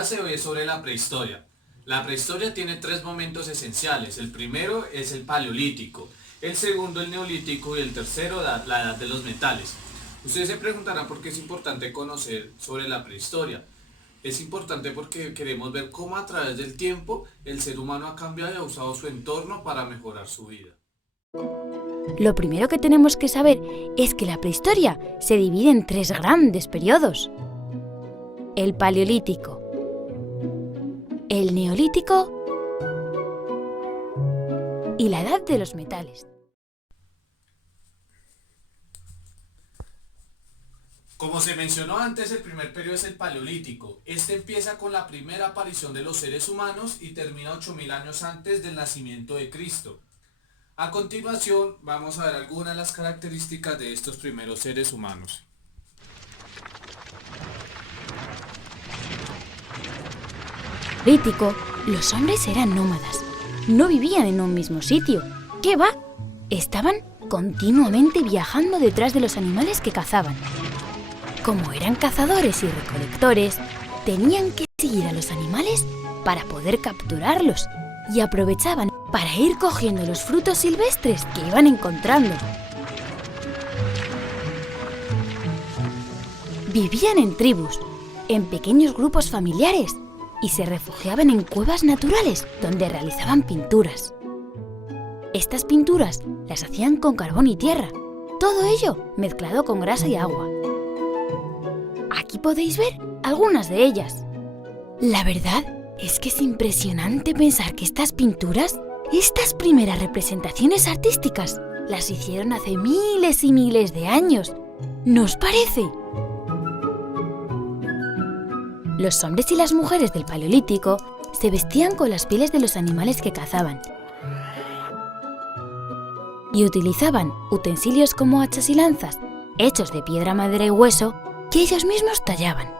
clase hoy es sobre la prehistoria. La prehistoria tiene tres momentos esenciales. El primero es el paleolítico, el segundo el neolítico y el tercero la edad de los metales. Ustedes se preguntarán por qué es importante conocer sobre la prehistoria. Es importante porque queremos ver cómo a través del tiempo el ser humano ha cambiado y ha usado su entorno para mejorar su vida. Lo primero que tenemos que saber es que la prehistoria se divide en tres grandes periodos: el paleolítico, el neolítico y la edad de los metales. Como se mencionó antes, el primer periodo es el paleolítico. Este empieza con la primera aparición de los seres humanos y termina 8000 años antes del nacimiento de Cristo. A continuación, vamos a ver algunas de las características de estos primeros seres humanos. Paleolítico, los hombres eran nómadas. No vivían en un mismo sitio. ¿Qué va? Estaban continuamente viajando detrás de los animales que cazaban. Como eran cazadores y recolectores, tenían que seguir a los animales para poder capturarlos y aprovechaban para ir cogiendo los frutos silvestres que iban encontrando. Vivían en tribus, en pequeños grupos familiares y se refugiaban en cuevas naturales donde realizaban pinturas. Estas pinturas las hacían con carbón y tierra, todo ello mezclado con grasa y agua. Aquí podéis ver algunas de ellas. La verdad es que es impresionante pensar que estas pinturas, estas primeras representaciones artísticas, las hicieron hace miles y miles de años. ¿No os parece? Los hombres y las mujeres del Paleolítico se vestían con las pieles de los animales que cazaban y utilizaban utensilios como hachas y lanzas, hechos de piedra, madera y hueso, que ellos mismos tallaban.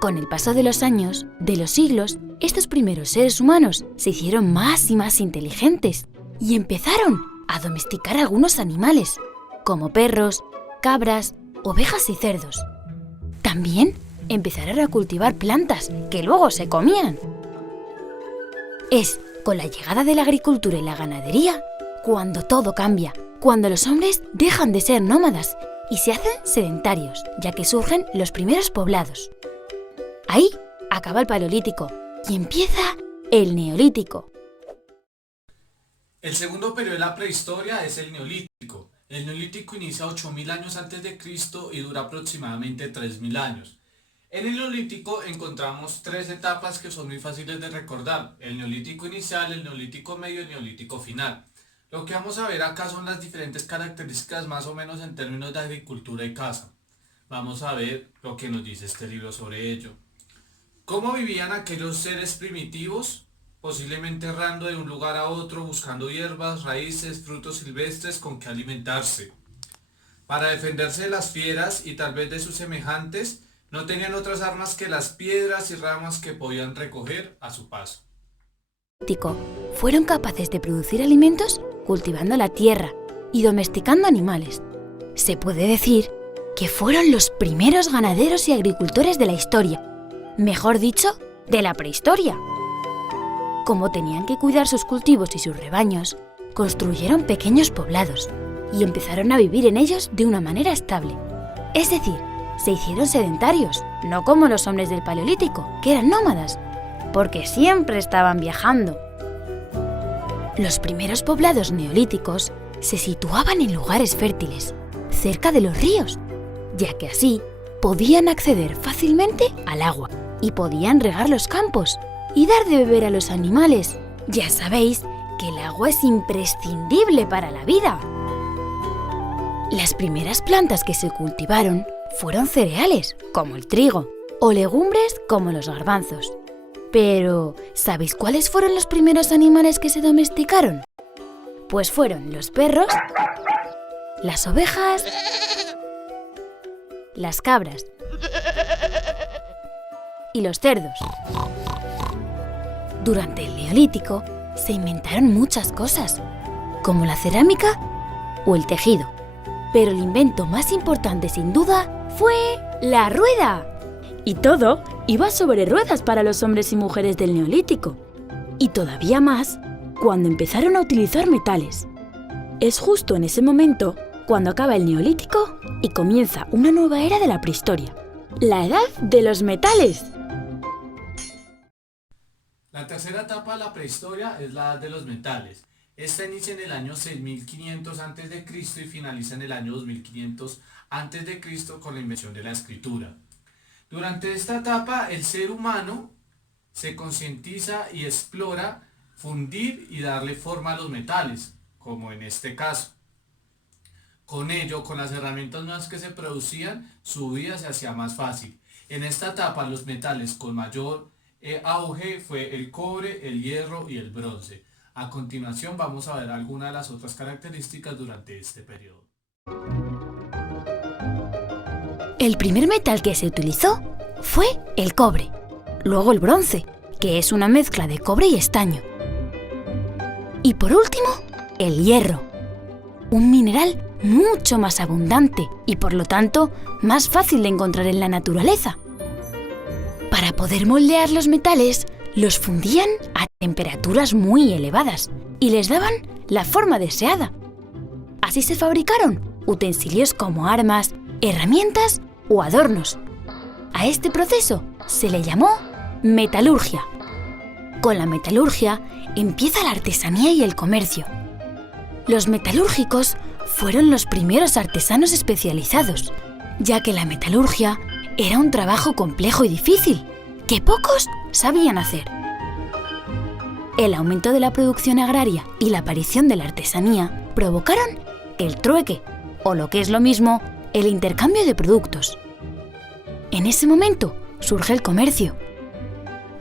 Con el paso de los años, de los siglos, estos primeros seres humanos se hicieron más y más inteligentes y empezaron a domesticar algunos animales, como perros, cabras, ovejas y cerdos. También empezaron a cultivar plantas que luego se comían. Es con la llegada de la agricultura y la ganadería cuando todo cambia, cuando los hombres dejan de ser nómadas y se hacen sedentarios, ya que surgen los primeros poblados. Ahí acaba el Paleolítico y empieza el Neolítico. El segundo periodo de la prehistoria es el Neolítico. El Neolítico inicia 8000 años antes de Cristo y dura aproximadamente 3000 años. En el Neolítico encontramos tres etapas que son muy fáciles de recordar: el Neolítico inicial, el Neolítico medio y el Neolítico final. Lo que vamos a ver acá son las diferentes características más o menos en términos de agricultura y caza. Vamos a ver lo que nos dice este libro sobre ello. ¿Cómo vivían aquellos seres primitivos? Posiblemente errando de un lugar a otro, buscando hierbas, raíces, frutos silvestres con que alimentarse. Para defenderse de las fieras y tal vez de sus semejantes, no tenían otras armas que las piedras y ramas que podían recoger a su paso. Fueron capaces de producir alimentos cultivando la tierra y domesticando animales. Se puede decir que fueron los primeros ganaderos y agricultores de la historia, mejor dicho, de la prehistoria. Como tenían que cuidar sus cultivos y sus rebaños, construyeron pequeños poblados y empezaron a vivir en ellos de una manera estable. Es decir, se hicieron sedentarios, no como los hombres del Paleolítico, que eran nómadas, porque siempre estaban viajando. Los primeros poblados neolíticos se situaban en lugares fértiles, cerca de los ríos, ya que así podían acceder fácilmente al agua y podían regar los campos y dar de beber a los animales. Ya sabéis que el agua es imprescindible para la vida. Las primeras plantas que se cultivaron fueron cereales, como el trigo, o legumbres, como los garbanzos. Pero, ¿sabéis cuáles fueron los primeros animales que se domesticaron? Pues fueron los perros, las ovejas, las cabras y los cerdos. Durante el Neolítico se inventaron muchas cosas, como la cerámica o el tejido. Pero el invento más importante sin duda fue la rueda. Y todo iba sobre ruedas para los hombres y mujeres del Neolítico. Y todavía más cuando empezaron a utilizar metales. Es justo en ese momento cuando acaba el Neolítico y comienza una nueva era de la prehistoria, la edad de los metales. La tercera etapa de la prehistoria es la edad de los metales. Esta inicia en el año 6500 a.C. y finaliza en el año 2500 a.C. con la invención de la escritura. Durante esta etapa el ser humano se concientiza y explora fundir y darle forma a los metales, como en este caso. Con ello, con las herramientas nuevas que se producían, su vida se hacía más fácil. En esta etapa los metales con mayor auge fue el cobre, el hierro y el bronce. A continuación vamos a ver algunas de las otras características durante este periodo. El primer metal que se utilizó fue el cobre, luego el bronce, que es una mezcla de cobre y estaño. Y por último, el hierro, un mineral mucho más abundante y por lo tanto más fácil de encontrar en la naturaleza. Para poder moldear los metales, los fundían a temperaturas muy elevadas y les daban la forma deseada. Así se fabricaron utensilios como armas, herramientas o adornos. A este proceso se le llamó metalurgia. Con la metalurgia empieza la artesanía y el comercio. Los metalúrgicos fueron los primeros artesanos especializados, ya que la metalurgia era un trabajo complejo y difícil, que pocos sabían hacer. El aumento de la producción agraria y la aparición de la artesanía provocaron el trueque, o lo que es lo mismo, el intercambio de productos. En ese momento surge el comercio.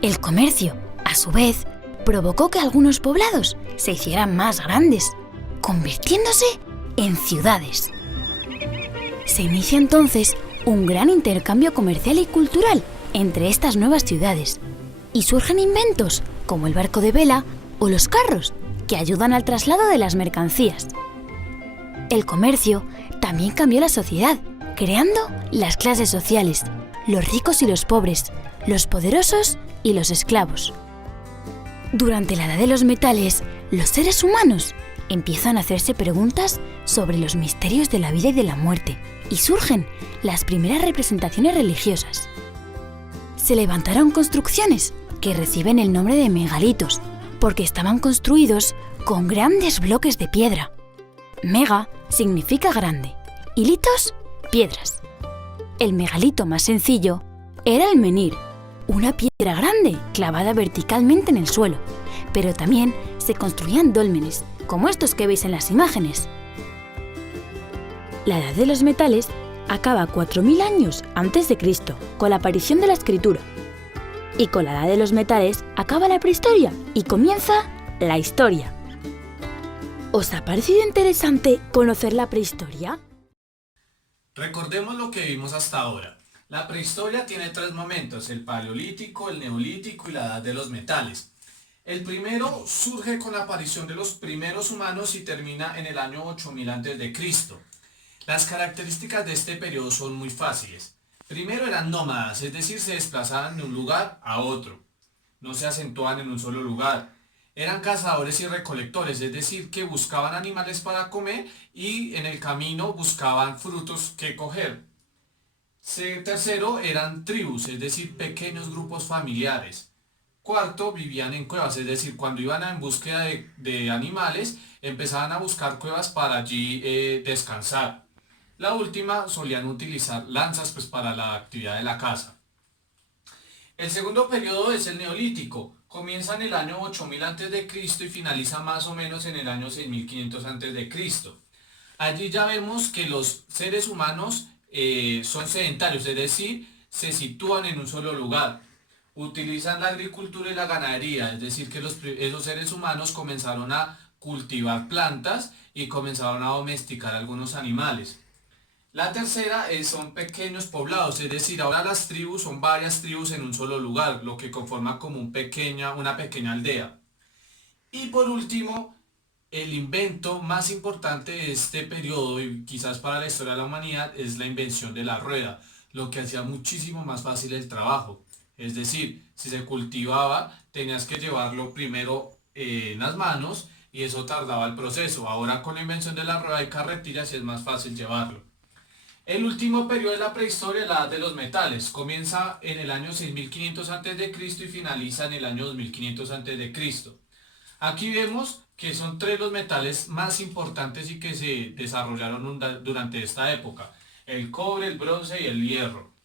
El comercio, a su vez, provocó que algunos poblados se hicieran más grandes, convirtiéndose en ciudades. Se inicia entonces un gran intercambio comercial y cultural entre estas nuevas ciudades, y surgen inventos como el barco de vela o los carros, que ayudan al traslado de las mercancías. El comercio también cambió la sociedad, creando las clases sociales, los ricos y los pobres, los poderosos y los esclavos. Durante la edad de los metales, los seres humanos empiezan a hacerse preguntas sobre los misterios de la vida y de la muerte, y surgen las primeras representaciones religiosas. Se levantaron construcciones que reciben el nombre de megalitos, porque estaban construidos con grandes bloques de piedra. Mega significa grande y litos, piedras. El megalito más sencillo era el menhir, una piedra grande clavada verticalmente en el suelo, pero también se construían dólmenes, como estos que veis en las imágenes. La edad de los metales acaba 4000 años antes de Cristo, con la aparición de la escritura. Y con la edad de los metales acaba la prehistoria y comienza la historia. ¿Os ha parecido interesante conocer la prehistoria? Recordemos lo que vimos hasta ahora. La prehistoria tiene tres momentos: el paleolítico, el neolítico y la edad de los metales. El primero surge con la aparición de los primeros humanos y termina en el año 8000 a.C. Las características de este periodo son muy fáciles. Primero eran nómadas, es decir, se desplazaban de un lugar a otro. No se acentuaban en un solo lugar. Eran cazadores y recolectores, es decir, que buscaban animales para comer y en el camino buscaban frutos que coger. Tercero, eran tribus, es decir, pequeños grupos familiares. Cuarto, vivían en cuevas, es decir, cuando iban en búsqueda de animales, empezaban a buscar cuevas para allí descansar. La última, solían utilizar lanzas pues para la actividad de la caza. El segundo periodo es el neolítico. Comienza en el año 8000 a.C. y finaliza más o menos en el año 6500 a.C. Allí ya vemos que los seres humanos son sedentarios, es decir, se sitúan en un solo lugar. Utilizan la agricultura y la ganadería, es decir, que esos seres humanos comenzaron a cultivar plantas y comenzaron a domesticar algunos animales. La tercera son pequeños poblados, es decir, ahora las tribus son varias tribus en un solo lugar, lo que conforma como una pequeña aldea. Y por último, El invento más importante de este periodo y quizás para la historia de la humanidad es la invención de la rueda, lo que hacía muchísimo más fácil el trabajo. Es decir, si se cultivaba, tenías que llevarlo primero en las manos y eso tardaba el proceso. Ahora con la invención de la rueda y carretillas es más fácil llevarlo. El último periodo de la prehistoria es la edad de los metales. Comienza en el año 6500 a.C. y finaliza en el año 2500 a.C. Aquí vemos que son tres los metales más importantes y que se desarrollaron durante esta época: el cobre, el bronce y el hierro.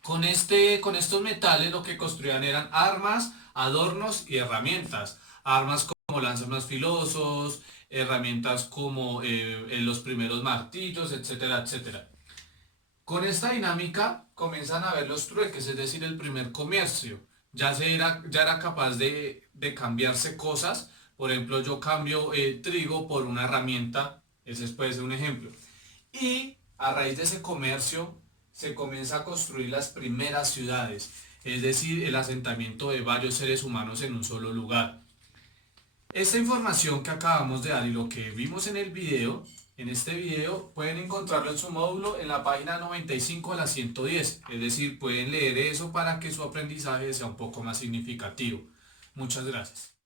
Con estos metales lo que construían eran armas, adornos y herramientas. Armas como lanzas más filosos, herramientas como los primeros martillos, etcétera, etcétera. Con esta dinámica comienzan a ver los trueques, es decir, el primer comercio. Ya era capaz de cambiarse cosas. Por ejemplo, yo cambio trigo por una herramienta, ese puede ser un ejemplo. Y a raíz de ese comercio se comienza a construir las primeras ciudades, es decir, el asentamiento de varios seres humanos en un solo lugar. Esta información que acabamos de dar y lo que vimos en este video, pueden encontrarlo en su módulo en la página 95 a la 110, es decir, pueden leer eso para que su aprendizaje sea un poco más significativo. Muchas gracias.